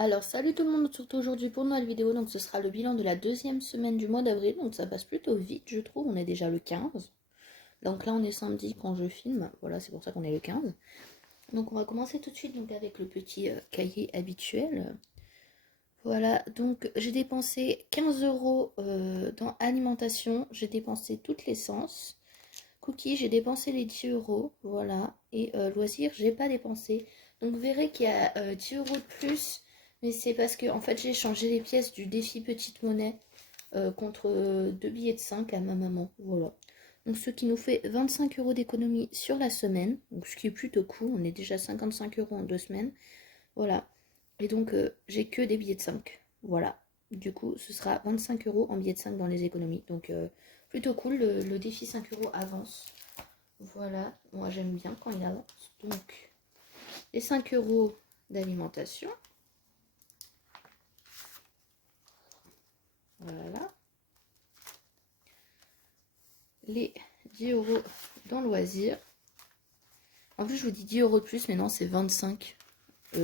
Alors salut tout le monde, surtout aujourd'hui pour une nouvelle vidéo, donc ce sera le bilan de la deuxième semaine du mois d'avril, donc ça passe plutôt vite je trouve, on est déjà le 15. Donc là on est samedi quand je filme, voilà c'est pour ça qu'on est le 15. Donc on va commencer tout de suite donc, avec le petit cahier habituel. Voilà, donc j'ai dépensé 15 euros dans alimentation, j'ai dépensé toute l'essence. Cookies, j'ai dépensé les 10 euros, voilà. Et loisirs, j'ai pas dépensé. Donc vous verrez qu'il y a 10 euros de plus. Mais c'est parce que en fait j'ai changé les pièces du défi petite monnaie contre deux billets de 5 à ma maman. Voilà. Donc ce qui nous fait 25 euros d'économie sur la semaine. Donc ce qui est plutôt cool. On est déjà à 55 euros en 2 semaines. Voilà. Et donc j'ai que des billets de 5. Voilà. Du coup ce sera 25 euros en billets de 5 dans les économies. Donc plutôt cool. Le défi 5 euros avance. Voilà, moi j'aime bien quand il avance. Donc, les 5 euros d'alimentation. Voilà. Les 10 euros dans loisirs. En plus, je vous dis 10 euros de plus, mais non, c'est 25.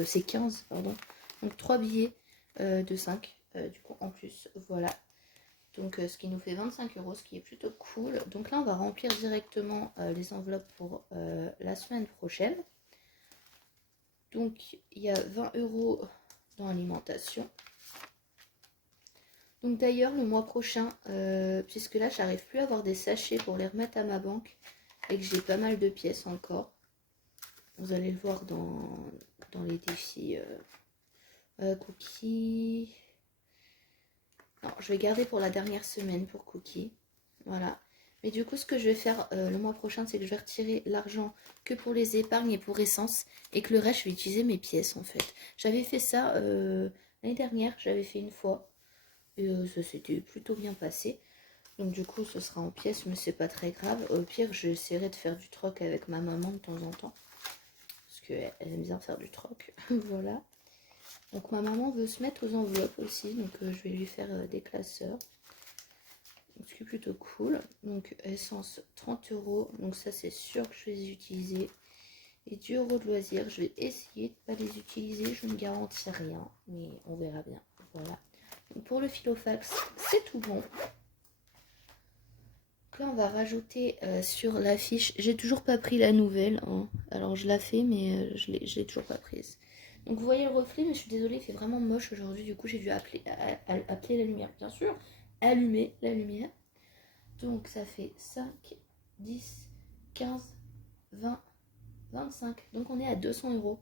C'est 15, pardon. Donc, 3 billets de 5, du coup, en plus. Voilà. Donc, ce qui nous fait 25 euros, ce qui est plutôt cool. Donc là, on va remplir directement les enveloppes pour la semaine prochaine. Donc, il y a 20 euros dans l'alimentation. Donc d'ailleurs, le mois prochain, puisque là, j'arrive plus à avoir des sachets pour les remettre à ma banque et que j'ai pas mal de pièces encore. Vous allez le voir dans les défis cookies. Non, je vais garder pour la dernière semaine pour cookies. Voilà. Mais du coup, ce que je vais faire le mois prochain, c'est que je vais retirer l'argent que pour les épargnes et pour essence. Et que le reste, je vais utiliser mes pièces en fait. J'avais fait ça l'année dernière, j'avais fait une fois. Et ça s'était plutôt bien passé. Donc du coup ce sera en pièces mais c'est pas très grave. Au pire j'essaierai de faire du troc avec ma maman de temps en temps. Parce qu'elle aime bien faire du troc. Voilà. Donc ma maman veut se mettre aux enveloppes aussi. Donc je vais lui faire des classeurs. Donc, ce qui est plutôt cool. Donc essence 30 euros. Donc ça c'est sûr que je vais les utiliser. Et 10 euros de loisirs. Je vais essayer de ne pas les utiliser. Je ne garantis rien. Mais on verra bien. Voilà. Donc, pour le filofax c'est tout bon. Là on va rajouter sur la fiche, j'ai toujours pas pris la nouvelle, hein. Alors je la fais mais je l'ai toujours pas prise. Donc vous voyez le reflet, mais je suis désolée, il fait vraiment moche aujourd'hui, du coup j'ai dû appeler la lumière, bien sûr, allumer la lumière. Donc ça fait 5, 10, 15, 20, 25, donc on est à 200 euros,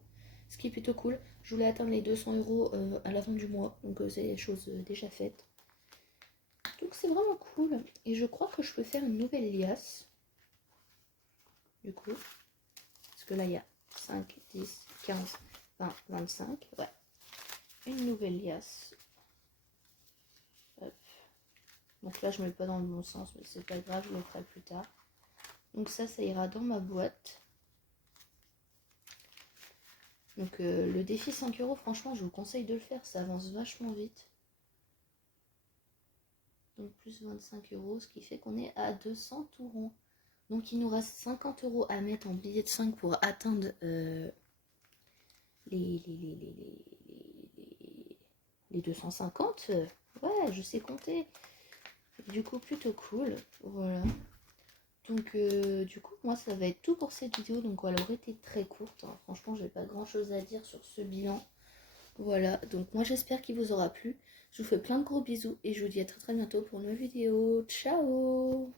ce qui est plutôt cool. Je voulais atteindre les 200 euros à la fin du mois, donc c'est des choses déjà faites. Donc c'est vraiment cool. Et je crois que je peux faire une nouvelle liasse. Du coup. Parce que là il y a 5, 10, 15, 20, 25. Ouais. Une nouvelle liasse. Hop. Donc là je ne mets pas dans le bon sens. Mais c'est pas grave, je le ferai plus tard. Donc ça ira dans ma boîte. Donc le défi 5 euros, franchement je vous conseille de le faire. Ça avance vachement vite. Donc plus 25 euros, ce qui fait qu'on est à 200 tout rond. Donc il nous reste 50 euros à mettre en billet de 5 pour atteindre les 250. Ouais, je sais compter. Du coup, plutôt cool. Voilà. Donc du coup, moi ça va être tout pour cette vidéo. Donc elle aurait été très courte, hein. Franchement, j'ai pas grand chose à dire sur ce bilan. Voilà, donc moi j'espère qu'il vous aura plu. Je vous fais plein de gros bisous et je vous dis à très très bientôt pour une nouvelle vidéo. Ciao!